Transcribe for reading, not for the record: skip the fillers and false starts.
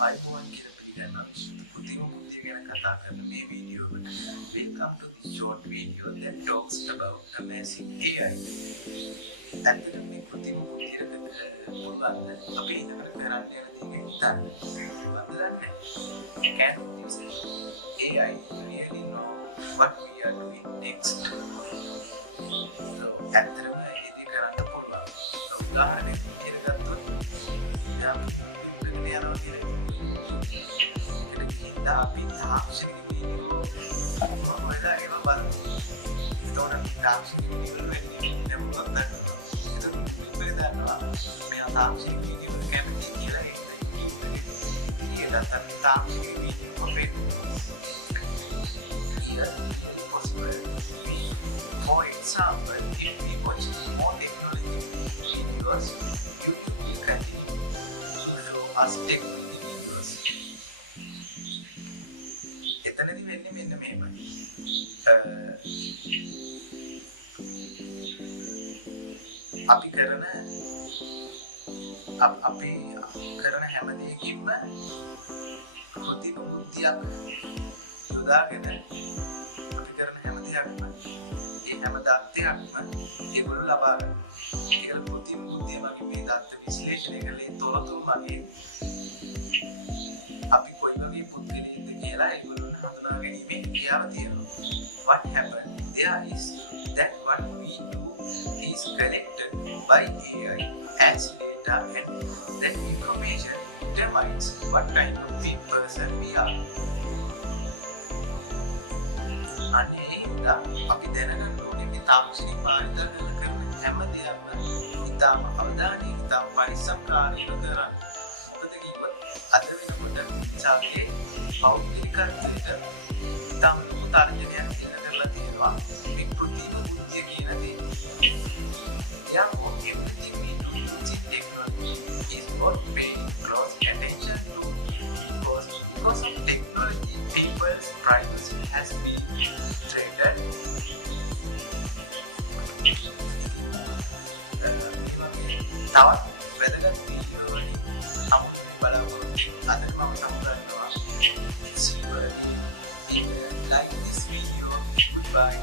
iPhone කියලා පිළිගන්නවා පුතිම පුතිය ගැන කතා කරන මේ වීඩියෝ එකට welcome to this short video that talks about amazing AI. ඇත්තටම මේ පුතිම පුතියකට පුළුවන් අපි ඉඳගෙන කරන්න යන දේ හිතන්න. මම දන්නේ can this AI really know what we are doing next? So ඇත්තටම ඒක කරන්න පුළුවන්. උදාහරණයක් විදිහට ගත්තොත් අපි තාක්ෂණික වීඩියෝ වල ඒව බලමු. ඒතකොට තාක්ෂණික වීඩියෝ වෙන්නේ මොකක්ද? ඒක දන්නවා. මේ තාක්ෂණික වීඩියෝ වල කැමති කියලා ඒකත් අපි තාක්ෂණික වීඩියෝ අපේ possible. For example, if we watch more technology videos, YouTube will continue to show us tech videos. එතනදී වෙන්නේ මෙන්න මෙහෙමයි. අපි කරන හැම දෙයකින්ම කෘතික බුද්ධියක් යොදාගෙන අපි කරන හැම දෙයක්ම ඒ හැම දත්තයක්ම ඒගොල්ලෝ ලබා ගන්න. ඒකට කෘතිම බුද්ධිය වගේ මේ දත්ත විශ්ලේෂණය කරලා තොරතුරු වගේ අපි කොයි වගේ පුද්ගලයෙක්ද කියලා ඒගොල්ලෝ හඳුනා ගැනීමේ ක්‍රියාව තියෙනවා. What happened there is that what we do is collected by AI as data, and that information determines what kind of person we are. අනේදා අපි දැනගන්න ඕනේ මේ තාක්ෂණික පාරිදර්ශන කරන හැම දෙයක්ම ඉතාම අවධානයෙන් ඉතාම පරිස්සම්කාරීව කරන්න. මොකද කිව්වොත් අද වෙනකොට චාගේ පෞද්ගලිකත්වයට ඉතාම තර්ජනයක් ඉන්න කරලා තියෙනවා මේ කෘතිම බුද්ධිය කියන දේ. Therefore, everything we do using technology is worth paying close attention to, because of technology, people's privacy has been threatened. තවත් වැදගත් වීඩියෝ වලින් හමුවෙන්න බලාපොරොත්තු අද මම සමුගන්නවා. It's you like this video. Goodbye.